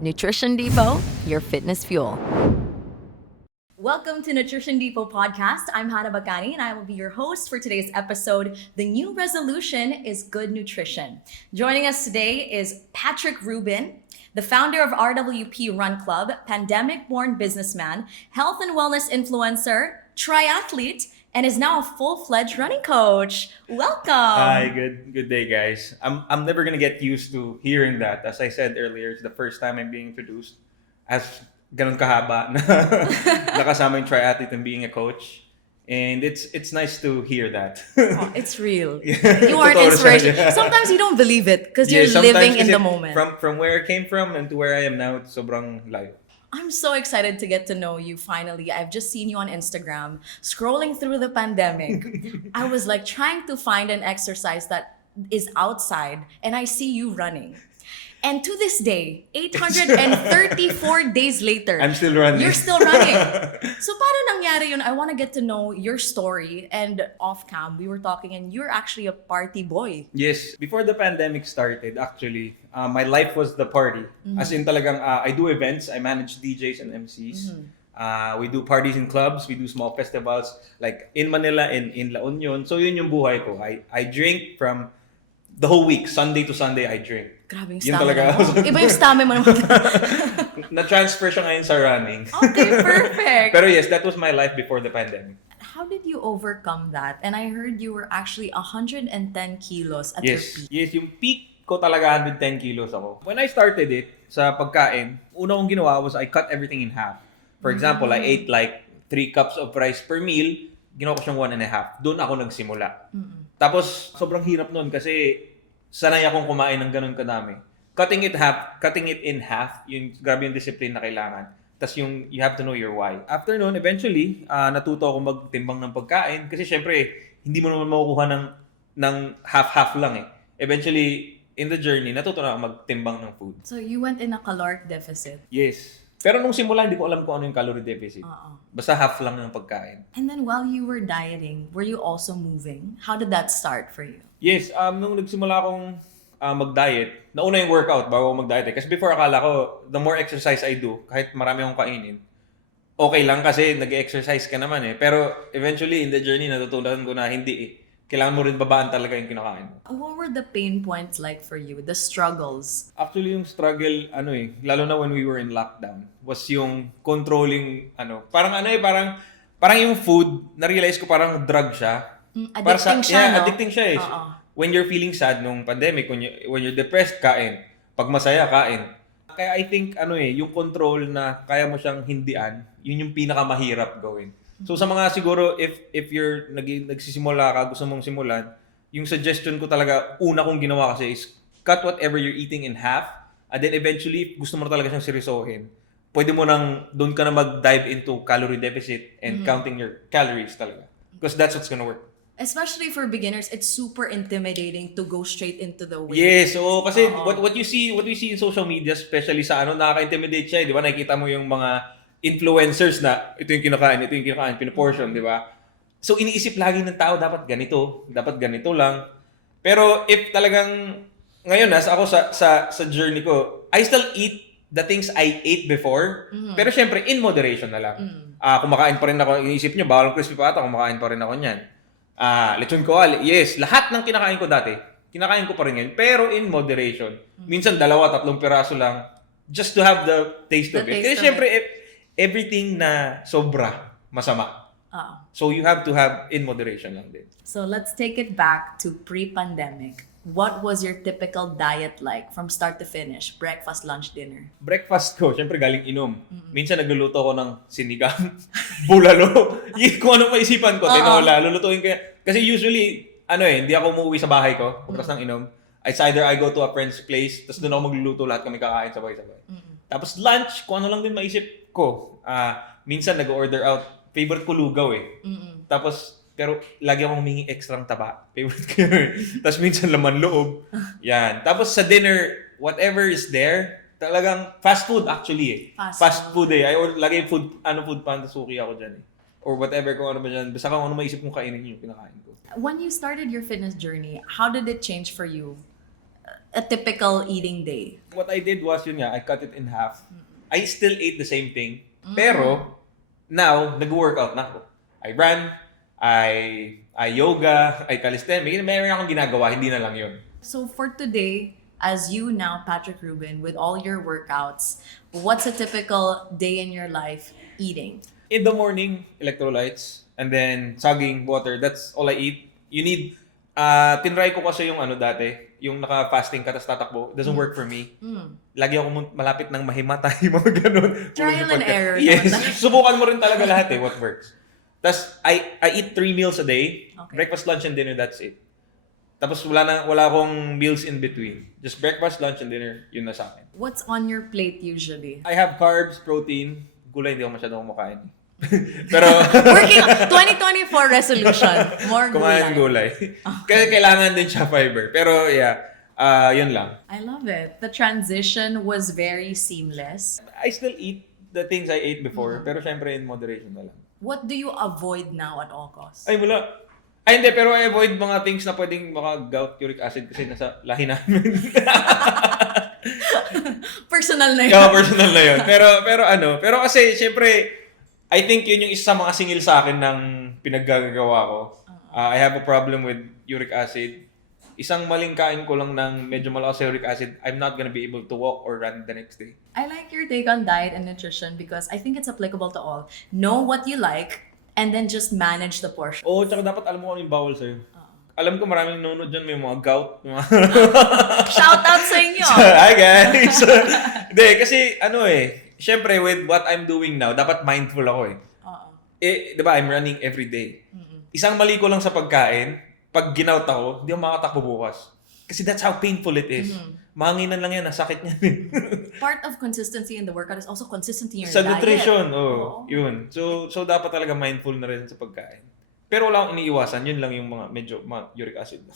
Nutrition Depot, your fitness fuel. Welcome to Nutrition Depot Podcast. I'm Hanna Bacani and I will be your host for today's episode. The new resolution is good nutrition. Joining us today is Patrick Rubin, the founder of RWP Run Club, pandemic-born businessman, health and wellness influencer, triathlete, and is now a full-fledged running coach. Welcome. Hi, good day, guys. I'm never gonna get used to hearing that. As I said earlier, it's the first time I'm being introduced as ganun kahaba na nakasama yung triathlete and being a coach. And it's nice to hear that. Oh, it's real. You are an inspiration. Sometimes you don't believe it because you're living in the moment. From where I came from and to where I am now, it's sobrang layo. I'm so excited to get to know you finally. I've just seen you on Instagram, scrolling through the pandemic. I was like trying to find an exercise that is outside and I see you running. And to this day, 834 days later, I'm still running. You're still running. So paano nangyari yun? I want to get to know your story. And off cam, we were talking and you're actually a party boy. Yes. Before the pandemic started, actually, my life was the party. Mm-hmm. As in talagang, I do events. I manage DJs and MCs. Mm-hmm. We do parties in clubs. We do small festivals like in Manila and in La Union. So yun yung buhay ko. I drink from the whole week. Sunday to Sunday, I drink. Grabe yung stamina mo. Iba yung stamina mo naman. Na-transfer siya ngayon sa running. Okay, perfect. Pero yes, that was my life before the pandemic. How did you overcome that? And I heard you were actually 110 kilos at your peak. Yes, yung peak ko talaga 110 kilos ako. When I started it sa pagkain, una kong ginawa was I cut everything in half. For example, I ate like 3 cups of rice per meal. Ginawa ko siyang 1.5. Doon ako nagsimula. Tapos, sobrang hirap nun kasi sanay akong kumain ng ganun kadami. Cutting it in half, yung grabe yung discipline na kailangan. Tapos yung you have to know your why. After nun, eventually, natuto ako magtimbang ng pagkain kasi syempre, hindi mo naman makukuha ng half-half lang eh. Eventually, in the journey, natuto na ako magtimbang ng food. So you went in a caloric deficit? Yes. Pero nung simula, hindi ko alam kung ano yung calorie deficit. Basta half lang ng pagkain. And then while you were dieting, were you also moving? How did that start for you? Yes, nung nagsimula akong mag-diet, nauna yung workout bago ako mag-diet. Kasi before akala ko, the more exercise I do, kahit marami akong kainin, okay lang kasi nag-exercise ka naman eh. Pero eventually, in the journey, natutunan ko na hindi eh. Kailangan mo rin babaan talaga yung kinakain mo. What were the pain points like for you? The struggles? Actually, yung struggle, lalo na when we were in lockdown, was yung controlling, parang yung food, na-realize ko parang drug siya. Addicting siya, no? Addicting siya eh. When you're feeling sad nung pandemic, when you're depressed, kain. Pag masaya, kain. Kaya I think, yung control na kaya mo siyang hindian, yun yung pinakamahirap gawin. So sa mga siguro, if you're nagsisimula ka, gusto mong simulan, yung suggestion ko talaga, una kong ginawa kasi is cut whatever you're eating in half, and then eventually, gusto mo talaga siyang seryosohin. Pwede mo doon ka na mag-dive into calorie deficit and counting your calories talaga. Because that's what's gonna work. Especially for beginners, it's super intimidating to go straight into the weight. Yes, so kasi what we see in social media, especially sa nakaka-intimidate siya, di ba? Nakikita mo yung mga influencers na ito yung kinakain, pinoportion, di ba? So iniisip lagi ng tao dapat ganito lang. Pero if talagang ngayon ako sa journey ko, I still eat the things I ate before, pero syempre in moderation na lang. Kumakain pa rin ako, iniisip niyo bawal crispy pata, kumakain pa rin ako niyan. Lechon kawali, yes, lahat ng kinakain ko dati, kinakain ko pa rin ngayon, pero in moderation. Minsan 2-3 piraso lang just to have the taste of it. Kasi syempre everything na sobra masama. So you have to have in moderation lang din. So let's take it back to pre-pandemic. What was your typical diet like from start to finish? Breakfast, lunch, dinner? Breakfast ko, syempre galing inom. Minsan nagluluto ko ng sinigang, bulalo. Kung ano maisipan ko, tinola, lulutuin ko. Kasi usually, hindi ako umuwi sa bahay ko, pagkas ng inom. It's either I go to a friend's place, tapos doon ako magluluto, lahat kami kakain sabay-sabay. Tapos lunch, kung ano lang din maisip ko. Minsan nag-order out. Favorite ko lugaw eh. Tapos, pero lagi akong humingi extrang taba. Favorite ko yun. Tapos minsan laman loob. Yan. Tapos sa dinner, whatever is there, talagang fast food actually eh. Fast food eh. Lagi food pantasuki ako dyan eh. Or whatever kung ano ba dyan. Basta kung ano maisip kong kainin yung pinakain ko. When you started your fitness journey, how did it change for you? a typical eating day? What I did was, yun nga, I cut it in half. I still ate the same thing. Pero, now, nag-workout na ako. I ran, I yoga, I calisthenics. Meron akong ginagawa, hindi na lang yun. So for today, as you now, Patrick Rubin, with all your workouts, what's a typical day in your life eating? In the morning, electrolytes, and then saging, water. That's all I eat. You need, tinry ko kasi yung dati, yung naka-fasting ka, tapos tatakbo. It doesn't work for me. Lagi ako malapit ng mahimatay, mga ganun. Trial and error. Yes. Subukan mo rin talaga lahat what works. Tapos, I eat 3 meals a day. Okay. Breakfast, lunch, and dinner, that's it. Tapos wala akong meals in between. Just breakfast, lunch, and dinner, yun na sa akin. What's on your plate usually? I have carbs, protein, gulay, hindi ako masyadong kumakain. Pero Working 2024 resolution, more kumain gulay. Kasi kailangan din siya fiber. Pero yeah, yun lang. I love it. The transition was very seamless. I still eat the things I ate before, pero syempre in moderation na lang. What do you avoid now at all costs? Ay, wala. Ay, hindi. Pero I avoid mga things na pwedeng maka-gout, uric acid kasi nasa lahi namin. Personal na yun. Yeah, personal na yun. Pero kasi, syempre, I think yun yung isa sa mga singil sa akin ng pinaggagawa ko. I have a problem with uric acid. Isang maling kain ko lang ng medyo malakas sa uric acid, I'm not gonna be able to walk or run the next day. I like your take on diet and nutrition because I think it's applicable to all. Know what you like and then just manage the portion. Oo, tsaka dapat alam mo kung ano yung bawal sa'yo. Alam ko maraming nanonood dyan, may mga gout. Shout out sa inyo! Hi guys! Hindi, kasi syempre with what I'm doing now, dapat mindful ako di ba, I'm running every day. Isang mali ko lang sa pagkain, pag ginaut ako, hindi ako makakatakbo bukas. Kasi that's how painful it is. Mahanginan lang yan, nasakit niya. Part of consistency in the workout is also consistency in your sa diet. nutrition, yun. So dapat talaga mindful na rin sa pagkain. Pero wala akong iniiwasan, yun lang yung mga medyo uric acid.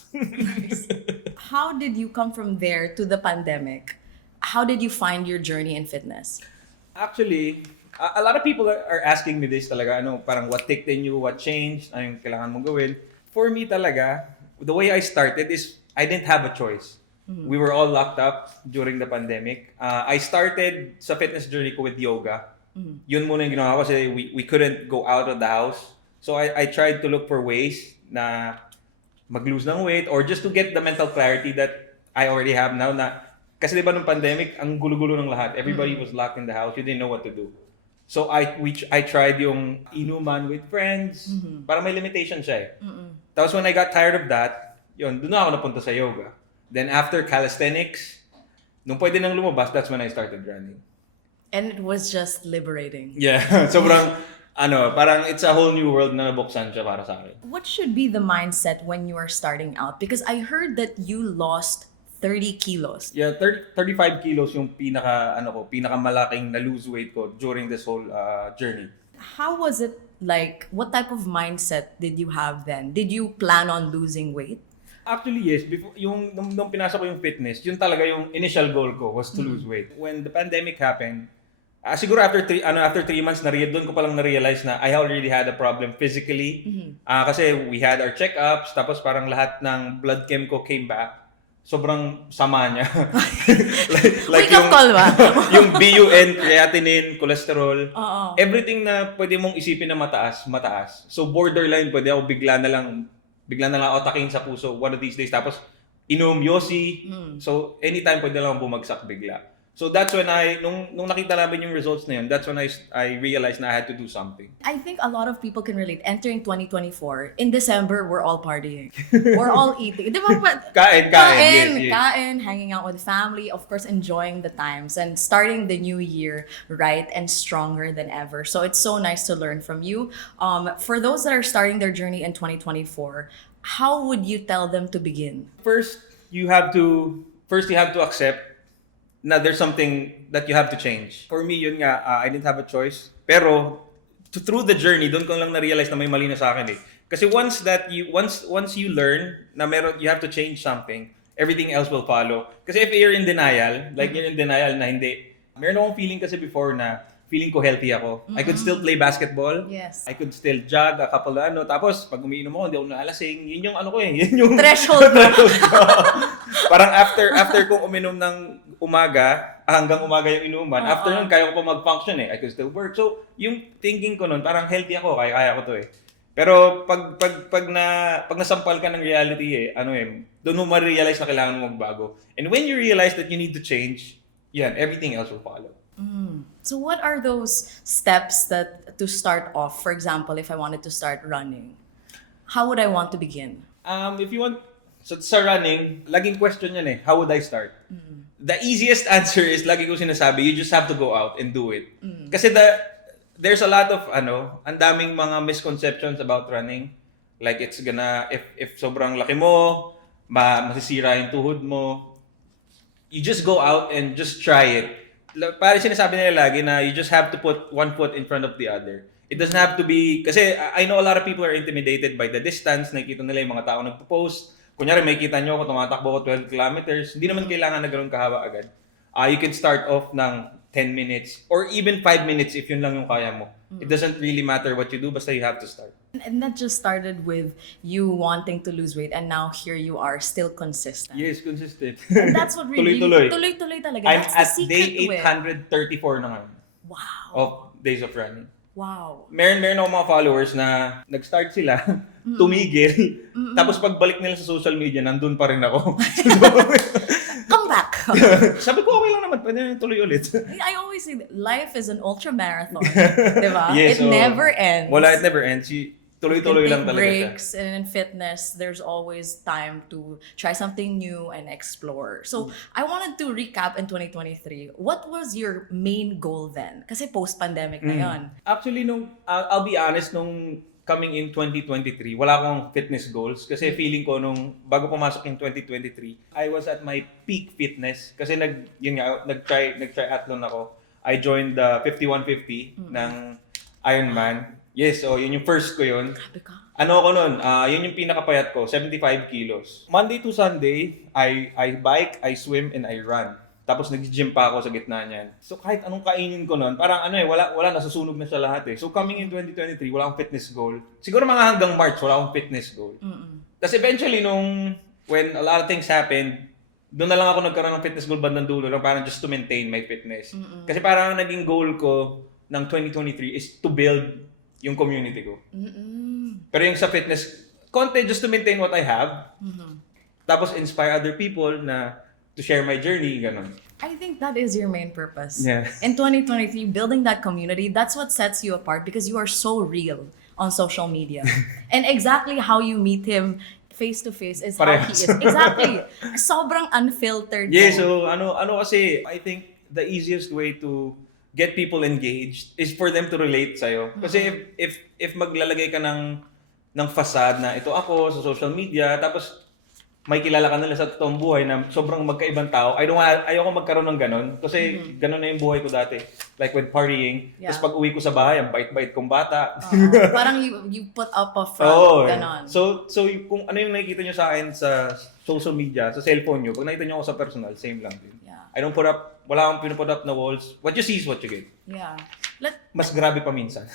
How did you come from there to the pandemic? How did you find your journey in fitness? Actually, a lot of people are asking me this talaga, parang what ticked in you, what changed, ano yung kailangan mong gawin. For me talaga, the way I started is I didn't have a choice. We were all locked up during the pandemic. I started sa fitness journey ko with yoga. Yun muna yung ginawa ko kasi we couldn't go out of the house. So I tried to look for ways na mag-lose ng weight or just to get the mental clarity that I already have now na kasi diba nung pandemic, ang gulo-gulo ng lahat. Everybody was locked in the house. You didn't know what to do. So I tried yung inuman with friends. Para may limitation siya Tapos when I got tired of that, doon na ako napunta sa yoga. Then after calisthenics, nung pwede nang lumabas, that's when I started running. And it was just liberating. Yeah, sobrang, parang it's a whole new world na nabuksan siya para sa akin. What should be the mindset when you are starting out? Because I heard that you lost 30 kilos. Yeah, 35 kilos yung pinakamalaking na lose weight ko during this whole journey. How was it like? What type of mindset did you have then? Did you plan on losing weight? Actually, yes. Before, nung pinasok ko yung fitness, yun talaga yung initial goal ko was to lose weight. When the pandemic happened, siguro after 3 months, doon ko palang na-realize na I already had a problem physically. Kasi we had our checkups, tapos parang lahat ng blood chem ko came back. Sobrang sama niya. Wake up call ba? Yung BUN, creatinine, cholesterol, everything na pwede mong isipin na mataas. So borderline, pwede ako bigla na lang atakin sa puso one of these days. Tapos inom Yossi. So anytime pwede lang bumagsak bigla. So that's when nung nakita namin yung results na yun, that's when I realized na I had to do something. I think a lot of people can relate. Entering 2024, in December, we're all partying. We're all eating. Di ba? Kain. Yes. Kain, hanging out with family, of course, enjoying the times and starting the new year right and stronger than ever. So it's so nice to learn from you. For those that are starting their journey in 2024, how would you tell them to begin? First, you have to accept na there's something that you have to change. For me, yun nga, I didn't have a choice. Pero, through the journey, doon ko lang na-realize na may mali na sa akin Kasi once you learn na you have to change something, everything else will follow. Kasi if you're in denial, na hindi, meron akong feeling kasi before na feeling ko healthy ako. I could still play basketball. Yes. I could still jog a couple tapos pag umiinom ako, hindi ako naalasing. Yun yung ano ko yun yung Threshold ko. Parang after kong uminom ng umaga, hanggang umaga yung inuman, after nun, kaya ko pa mag-function I could still work. So, yung thinking ko nun, parang healthy ako, kaya ko to Pero pag nasampal ka ng reality doon mo ma-realize na kailangan mo magbago. And when you realize that you need to change, everything else will follow. So what are those steps that to start off? For example, if I wanted to start running, how would I want to begin? If you want, sa running, laging question yan how would I start? The easiest answer is, lagi ko sinasabi, you just have to go out and do it. Kasi there's a lot of, ang daming mga misconceptions about running. Like it's gonna, if sobrang laki mo, masisira yung tuhod mo, you just go out and just try it. Parang sinasabi nila lagi na you just have to put one foot in front of the other. It doesn't have to be, kasi I know a lot of people are intimidated by the distance. Nakikita nila yung mga tao nagpo-post. Kunyari, may kita nyo ako, tumatakbo ko 12 kilometers. Hindi naman kailangan na gano'n kahaba agad. You can start off ng 10 minutes or even 5 minutes if yun lang yung kaya mo. It doesn't really matter what you do, basta you have to start. And that just started with you wanting to lose weight, and now here you are, still consistent. Yes, consistent. And that's what really... Tuloy-tuloy. Tuloy-tuloy talaga. I'm That's the at day secret 834 na ngayon. Wow. Of days of running. Wow. Meron ako mga followers na nag-start sila, tumigil, tapos pagbalik nila sa social media, nandun pa rin ako. Come back. Sabi ko, okay lang naman, pwede na tuloy ulit. I always say that life is an ultra marathon. Diba? Yes, It never ends. Wala, it never ends. Tuloy-tuloy lang talaga siya. Breaks, and in fitness, there's always time to try something new and explore. So, I wanted to recap in 2023. What was your main goal then? Kasi post-pandemic na yun. Actually, I'll be honest, nung coming in 2023, wala akong fitness goals. Kasi feeling ko nung bago pumasok in 2023, I was at my peak fitness. Kasi nag-triathlon ako. I joined the 5150 ng Ironman. Yes, yun yung first ko yun. Grabe ka. Ano ako nun? Yun yung pinakapayat ko, 75 kilos. Monday to Sunday, I bike, I swim, and I run. Tapos nag-gym pa ako sa gitna niyan. So kahit anong kainin ko nun, parang wala, nasusunog na sa lahat So coming in 2023, wala akong fitness goal. Siguro mga hanggang March, wala akong fitness goal. Tapos eventually, when a lot of things happened, doon na lang ako nagkaroon ng fitness goal bandang dulo lang, parang just to maintain my fitness. Kasi parang naging goal ko ng 2023 is to build yung community ko. Pero yung sa fitness, konti just to maintain what I have. Tapos inspire other people na to share my journey, ganun. I think that is your main purpose. Yeah. In 2023, building that community, that's what sets you apart because you are so real on social media. And exactly how you meet him face to face is how he is. Exactly. Sobrang unfiltered. Yeah, so kasi, I think the easiest way to get people engaged is for them to relate sa'yo. Kasi if maglalagay ka ng facade na ito ako sa social media, tapos may kilala ka nila sa totoong buhay na sobrang magkaibang tao, ayoko magkaroon ng ganon. Kasi ganon na yung buhay ko dati. Like with partying. Yeah. Tapos pag uwi ko sa bahay, ang bait-bait kong bata. Parang you put up a front, ganon. So kung ano yung nakikita nyo sa akin sa social media, sa cellphone nyo, pag nakita nyo ako sa personal, same lang din. Yeah. I don't put up, wala akong pinuput up na walls. What you see is what you get. Yeah. Mas grabe pa minsan.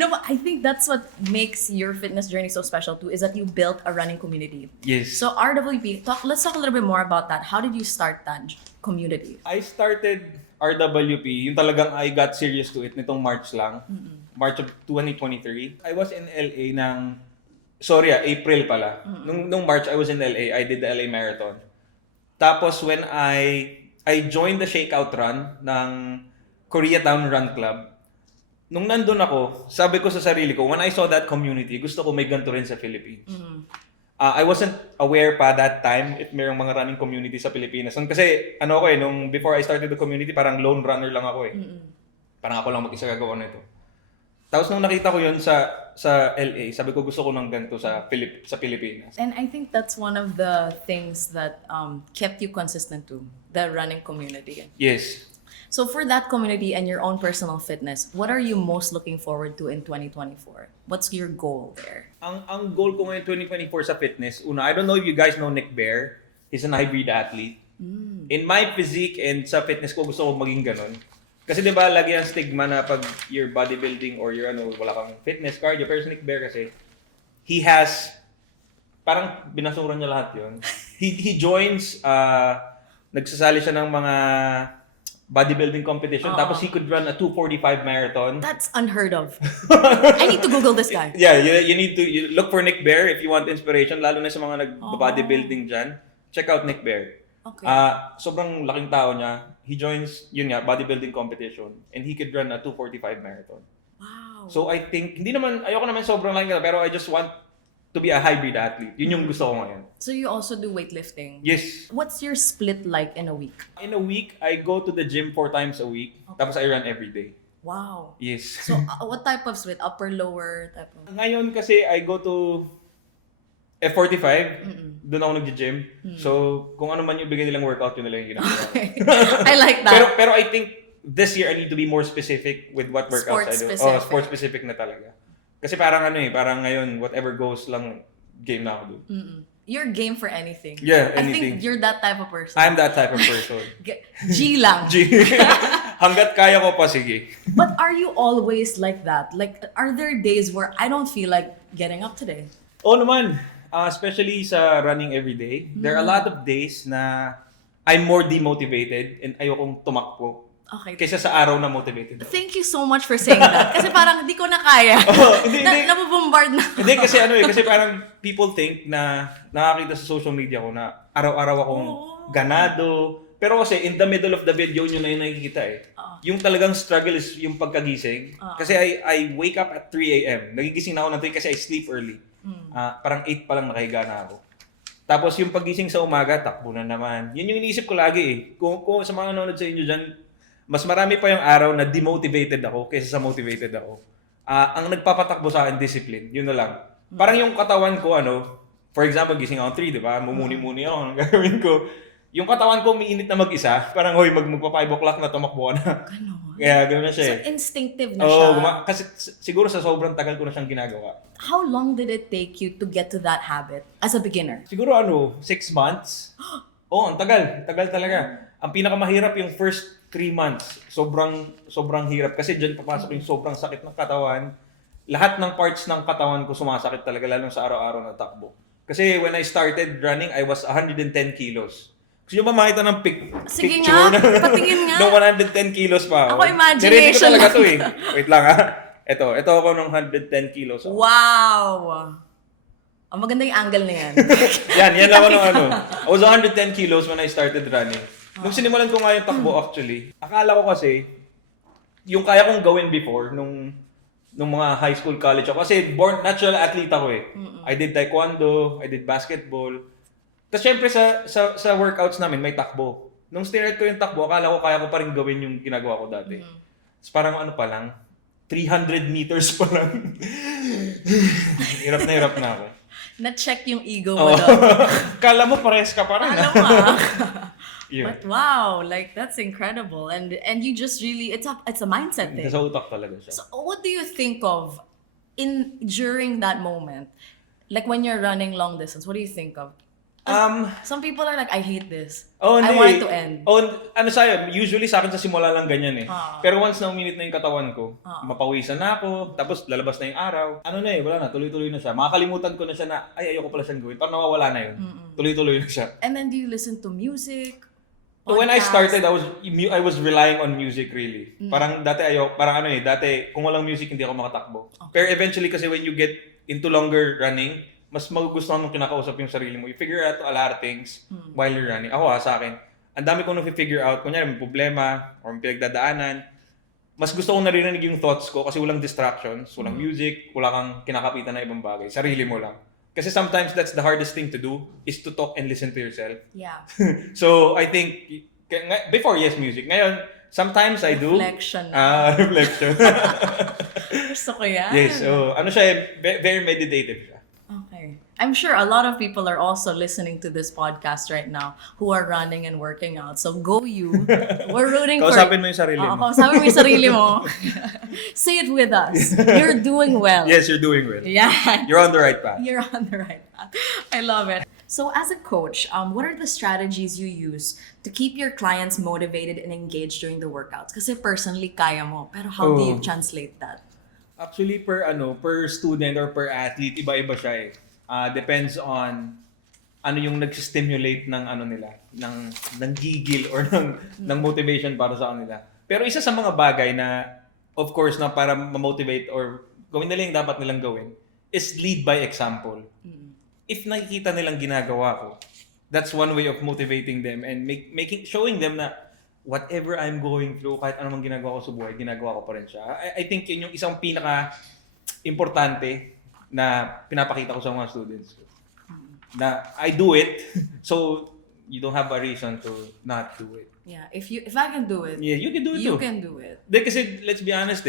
No, but I think that's what makes your fitness journey so special too, is that you built a running community. Yes. So RWP, let's talk a little bit more about that. How did you start that community? I started RWP, yung talagang I got serious to it nitong March lang. March of 2023. I was in LA April pala. Nung March, I was in LA. I did the LA Marathon. Tapos when I joined the shakeout run ng Koreatown Run Club, nung nandun ako, sabi ko sa sarili ko, when I saw that community, gusto ko may ganito rin sa Philippines. I wasn't aware pa that time if mayroong mga running community sa Pilipinas. Kasi nung before I started the community, parang lone runner lang ako Parang ako lang mag-isa gagawa nito. Tapos nung nakita ko yun sa LA, sabi ko gusto ko ng ganito sa Pilipinas. And I think that's one of the things that kept you consistent too, the running community. Yes. So for that community and your own personal fitness, what are you most looking forward to in 2024? What's your goal there? Ang goal ko ngayon 2024 sa fitness, I don't know if you guys know Nick Bear. He's an hybrid athlete. In my physique and sa fitness ko, gusto ko maging ganun. Kasi di ba lagi ang stigma na pag you're bodybuilding or you're wala kang fitness, cardio, pero si Nick Bear kasi, he has, parang binasura niya lahat yun. He joins, nagsasali siya ng mga bodybuilding competition, tapos he could run a 2:45 marathon. That's unheard of. I need to Google this guy. Yeah, you need to look for Nick Bear if you want inspiration, lalo na sa mga nag-bodybuilding dyan. Check out Nick Bear. Okay. Sobrang laking tao niya. He joins, bodybuilding competition, and he could run a 2:45 marathon. Wow. So I think, ayoko naman sobrang laking, pero I just want to be a hybrid athlete. Yun yung gusto ko ngayon. So you also do weightlifting? Yes. What's your split like in a week? In a week, I go to the gym 4 times a week. Okay. Tapos I run every day. Wow. Yes. So what type of split? Upper, lower type of? Ngayon kasi I go to F45. Doon ako nag-gym. So kung ano man yung bigay nilang workout, yun nila yung ginagawa. I like that. Pero I think this year I need to be more specific with what workouts I do. Specific. Sports specific na talaga. Kasi parang parang ngayon, whatever goes lang, game na ako doon. You're game for anything. Yeah, I anything. think you're that type of person. I'm that type of person. G lang. Hanggat kaya ko pa, sige. But are you always like that? Like, are there days where I don't feel like getting up today? Oo naman. Especially sa running every day. There are a lot of days na I'm more demotivated and ayokong tumakbo. Okay. Kaysa sa araw na motivated. Thank you so much for saying that. Kasi parang hindi ko na kaya. Hindi. Nabubombard na. Hindi kasi kasi parang people think na nakakita sa social media ko na araw-araw akong ganado. Pero kasi in the middle of the video nyo na yung nakikita Yung talagang struggle is yung pagkagising. Kasi I wake up at 3 a.m. Nagigising na ako ng 3 kasi I sleep early. Parang 8 pa lang nakahiga na ako. Tapos yung pagising sa umaga, takbo na naman. Yun yung iniisip ko lagi Kung sa mga nanonood sa inyo dyan, mas marami pa yung araw na demotivated ako kaysa sa motivated ako. Ang nagpapatakbo sa akin, discipline. Yun na lang. Parang yung katawan ko, for example, gising ako 3, di ba? Mumuni-muni ako. Ang gagawin ko, yung katawan ko umiinit na mag-isa. Parang, magpa 5 o'clock na tumakbo na. Ganon. Kaya gano'n na siya So, instinctive na siya. Kasi siguro sa sobrang tagal ko na siyang ginagawa. How long did it take you to get to that habit as a beginner? Siguro 6 months. Ang tagal. Tagal talaga. Ang pinakamahirap yung first 3 months. Sobrang hirap. Kasi dyan papasok yung sobrang sakit ng katawan. Lahat ng parts ng katawan ko sumasakit talaga, lalo sa araw-araw na takbo. Kasi when I started running, I was 110 kilos. Gusto nyo ba makita ng Sige picture nga, patingin nga. Nung 110 kilos pa Ako, imagination Niredy ko talaga lang. to Wait lang Ito ako nung 110 kilos. Wow! Ang maganda yung angle na yan. yan lang ako nung I was 110 kilos when I started running. Nung sinimulan ko nga yung takbo actually, akala ko kasi, yung kaya kong gawin before, nung mga high school, college ako, kasi born natural athlete ako I did taekwondo, I did basketball. Tapos syempre sa workouts namin, may takbo. Nung start ko yung takbo, akala ko kaya ko pa rin gawin yung ginagawa ko dati. Tapos parang pa lang, 300 meters pa lang. hirap na ako. Na-check yung ego mo doon. Kala mo pares ka pa rin. Alam mo Yeah. But wow, like that's incredible. And you just really, it's a mindset thing. Sa utak talaga siya. So what do you think of during that moment? Like when you're running long distance, what do you think of? Some people are like, I hate this. I want it to end. Usually sa akin sa simula lang ganyan Pero once na uminit na yung katawan ko, mapawisan na ako, tapos lalabas na yung araw. Wala na, tuloy-tuloy na siya. Makakalimutan ko na siya na, ayoko pala siyang gawin. Parang nawawala na yun. Tuloy-tuloy na siya. And then do you listen to music? So when I started, I was relying on music really. Parang dati dati kung walang music hindi ako makatakbo. Okay. Pero eventually kasi when you get into longer running, mas magugustuhan mong kinakausap yung sarili mo. You figure out a lot of things while you're running. Ako sa akin, ang dami kong na-figure out. Kunyari may problema or may pinagdadaanan. Mas gusto kong naririnig yung thoughts ko kasi walang distractions, walang music, wala kang kinakapitan na ibang bagay. Sarili mo lang. Kasi sometimes that's the hardest thing to do is to talk and listen to yourself. Yeah. So I think before music. Ngayon sometimes I do reflection. Reflection. Gusto ko yan. Yes. So very meditative siya. Okay. I'm sure a lot of people are also listening to this podcast right now who are running and working out. So go you. We're rooting for... Kausapin mo yung sarili mo. Kausapin mo yung sarili mo. Say it with us. You're doing well. Yes, you're doing well. Yeah. You're on the right path. You're on the right path. I love it. So as a coach, what are the strategies you use to keep your clients motivated and engaged during the workouts? Kasi personally, kaya mo. Pero how do you translate that? Actually, per student or per athlete, iba-iba siya eh. Depends on ano yung nag-stimulate ng ano nila, ng gigil or ng motivation para sa kanila. Pero isa sa mga bagay na, of course, na para ma-motivate or gawin nila yung dapat nilang gawin, is lead by example. If nakikita nilang ginagawa ko, that's one way of motivating them and showing them na whatever I'm going through, kahit anong ginagawa ko sa buhay, ginagawa ko pa rin siya. I think yun yung isang pinaka-importante na pinapakita ko sa mga students ko. Na I do it, so you don't have a reason to not do it. Yeah, if I can do it, Yeah, you can do it you too. can do it. Kasi let's be honest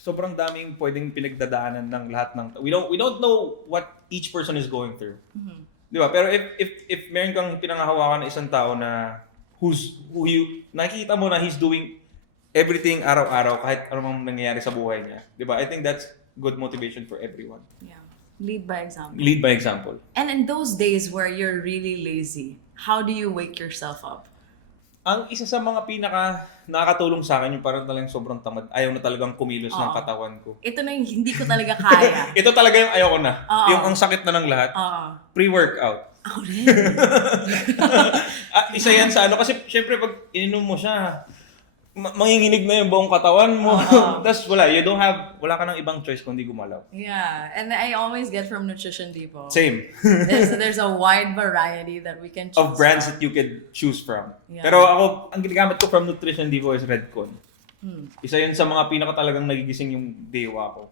sobrang daming pwedeng pinagdadaanan ng lahat ng we don't know what each person is going through. Di ba? Pero if meron kang pinangahawakan na isang tao na who you nakikita mo na he's doing everything araw-araw kahit anong nangyayari sa buhay niya. Di ba? I think that's good motivation for everyone. Yeah. Lead by example. Lead by example. And in those days where you're really lazy, how do you wake yourself up? Ang isa sa mga pinaka nakakatulong sa akin yung parang talagang sobrang tamad. Ayaw na talagang kumilos ng katawan ko. Ito na yung hindi ko talaga kaya. Ito talaga yung ayaw ko na. Yung ang sakit na ng lahat. Pre-workout. Ako rin. Isa yan sa kasi syempre pag ininom mo siya, manginginig na yung buong katawan mo. Tapos wala ka nang ibang choice kundi gumalaw. Yeah, and I always get from Nutrition Depot. Same. there's a wide variety that we can choose of brands from. that you can choose from. Yeah. Pero ako, ang ginagamit ko from Nutrition Depot is Redcon. Isa yun sa mga pinaka talagang nagigising yung dewa ko.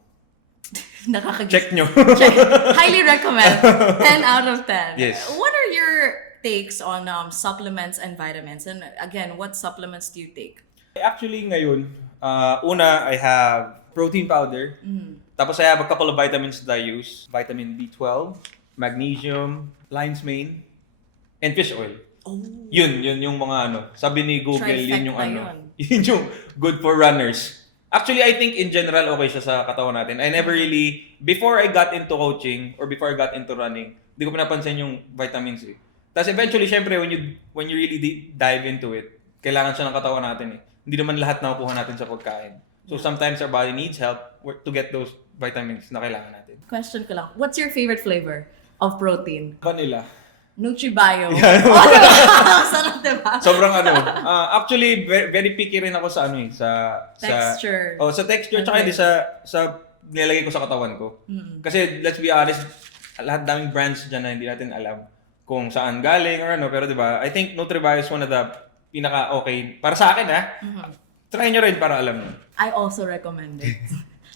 Check nyo. Check. Highly recommend. 10 out of 10. Yes. What are your takes on supplements and vitamins? And again, what supplements do you take? Actually, ngayon, una, I have protein powder. Tapos I have a couple of vitamins that I use. Vitamin B12, magnesium, lion's mane, and fish oil. Oh. Yun yung mga sabi ni Google, Trifecta yun yung yun. yun yung good for runners. Actually, I think in general, okay siya sa katawan natin. I never really, before I got into coaching or before I got into running, hindi ko pinapansin yung vitamins eh. Tapos eventually, syempre, when you really dive into it, kailangan siya ng katawan natin eh. Hindi naman lahat nakukuha natin sa pagkain. So sometimes our body needs help to get those vitamins na kailangan natin. Question ko lang. What's your favorite flavor of protein? Vanilla. Nutribio. Yeah, Sarap, diba? Sobrang actually very picky rin ako sa Texture. Sa texture tsaka hindi sa nilalagay ko sa katawan ko. Kasi let's be honest, lahat daming brands diyan na hindi natin alam kung saan galing or pero 'di ba? I think Nutribio is one of the pinaka okay para sa akin Try nyo rin para alam nyo. I also recommend it.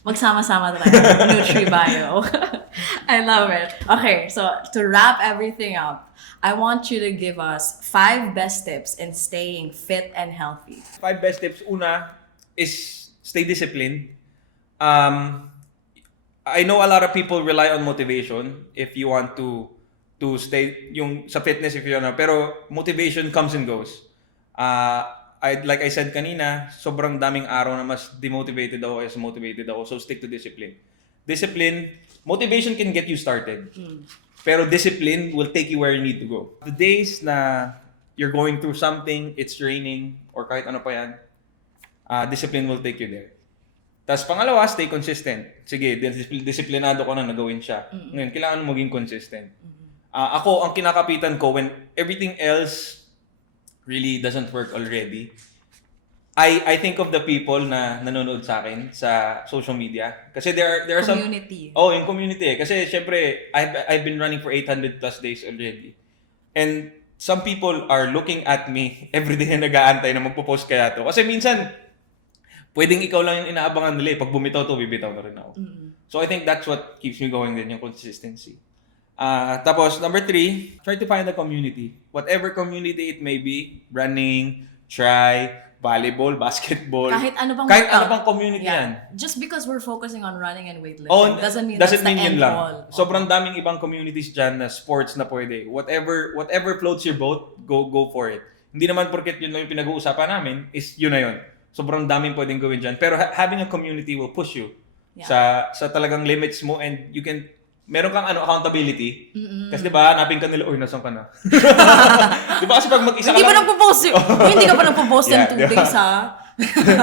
Magsama-sama tayo. Nutribio. I love it. Okay, so to wrap everything up, I want you to give us 5 best tips in staying fit and healthy. 5 best tips. Una is stay disciplined. I know a lot of people rely on motivation if you want to stay yung sa fitness pero motivation comes and goes. Like I said kanina, sobrang daming araw na mas demotivated ako kaysa motivated ako. So stick to discipline. Motivation can get you started. Pero discipline will take you where you need to go. The days na you're going through something, it's raining, or kahit ano pa yan, discipline will take you there. Tapos pangalawa, stay consistent. Sige, disiplinado ko na nagawin siya. Ngayon, kailangan mo maging consistent. Ako, ang kinakapitan ko when everything else really doesn't work already, I think of the people na nanonood sa akin sa social media. Kasi there are some community. Yung community. Kasi syempre, I've been running for 800 plus days already. And some people are looking at me every day na nag-aantay na magpo-post kaya to. Kasi minsan, pwedeng ikaw lang yung inaabangan nila. Pag bumitaw to, bibitaw na rin ako. So I think that's what keeps me going din, yung consistency. Tapos, number 3, try to find a community. Whatever community it may be, running, volleyball, basketball. Kahit ano bang community yan. Just because we're focusing on running and weightlifting doesn't mean that's the end all. Sobrang daming ibang communities dyan na sports na pwede. Whatever floats your boat, go for it. Hindi naman porket yun lang yung pinag-uusapan namin, is yun na yun. Sobrang daming pwedeng gawin dyan. Pero having a community will push you sa talagang limits mo and you can meron kang accountability. Kasi 'di ba, hanapin ka nila, nasaan ka na? 'Di ba kasi pag mag-isa ka Hindi pa lang. nagpo-post yun. Hindi ka pa nagpo-post ng 2 Yeah, days, ha?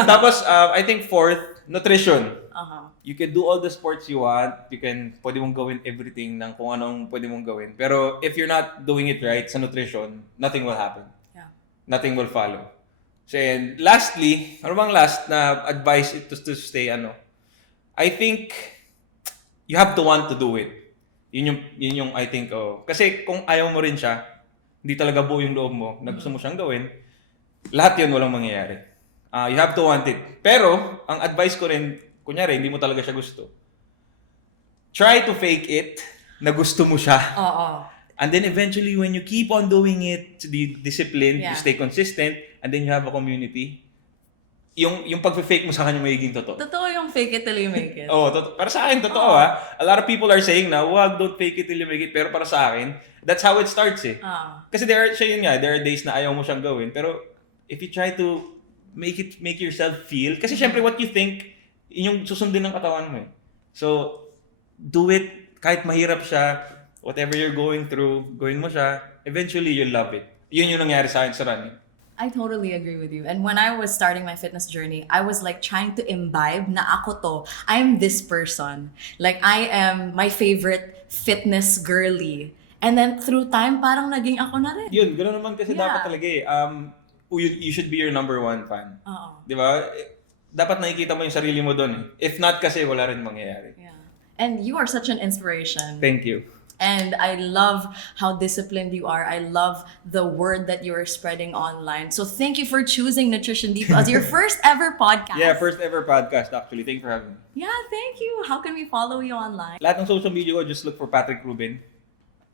Tapos, I think fourth, nutrition. Uh-huh. You can do all the sports you want. Pwede mong gawin everything ng kung anong pwede mong gawin. Pero if you're not doing it right sa nutrition, nothing will happen. Yeah. Nothing will follow. So, and lastly, ano bang last na advice to stay I think you have to want to do it. Yun yung I think, kasi kung ayaw mo rin siya, hindi talaga buo yung loob mo, na gusto mo siyang gawin, lahat yun walang mangyayari. You have to want it. Pero, ang advice ko rin, kunyari, hindi mo talaga siya gusto. Try to fake it na gusto mo siya. Oo. And then eventually, when you keep on doing it, to be disciplined, you stay consistent, and then you have a community, yung pag-fake mo sa kanya magiging totoo. Totoo yung fake it till you make it. Para sa akin, totoo ha. A lot of people are saying na, wag, don't fake it till you make it. Pero para sa akin, that's how it starts eh. Kasi there are days na ayaw mo siyang gawin. Pero if you try to make yourself feel, kasi syempre what you think, yung susundin ng katawan mo eh. So, do it, kahit mahirap siya, whatever you're going through, gawin mo siya, eventually you'll love it. Yun yung nangyari sa akin sa running. I totally agree with you. And when I was starting my fitness journey, I was like trying to imbibe na ako to. I'm this person. Like I am my favorite fitness girly. And then through time, parang naging ako na rin. Yun, gano'n naman kasi dapat talaga eh. You should be your number one fan. Di ba? Dapat nakikita mo yung sarili mo doon eh. If not kasi, wala rin mangyayari. Yeah. And you are such an inspiration. Thank you. And I love how disciplined you are. I love the word that you are spreading online. So thank you for choosing Nutrition Depot as your first ever podcast. Yeah, first ever podcast actually. Thank you for having me. Yeah, thank you. How can we follow you online? Lahat ng social media ko, just look for Patrick Rubin.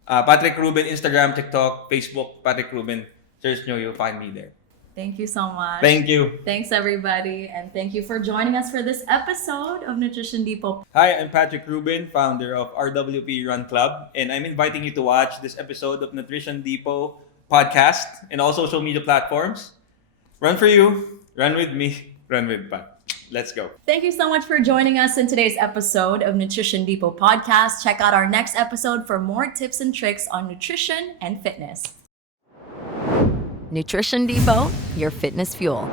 Patrick Rubin, Instagram, TikTok, Facebook, Patrick Rubin. Search nyo, you'll find me there. Thank you so much. Thank you. Thanks, everybody. And thank you for joining us for this episode of Nutrition Depot. Hi, I'm Patrick Rubin, founder of RWP Run Club. And I'm inviting you to watch this episode of Nutrition Depot podcast and all social media platforms. Run for you, run with me, run with Pat. Let's go. Thank you so much for joining us in today's episode of Nutrition Depot podcast. Check out our next episode for more tips and tricks on nutrition and fitness. Nutrition Depot, your fitness fuel.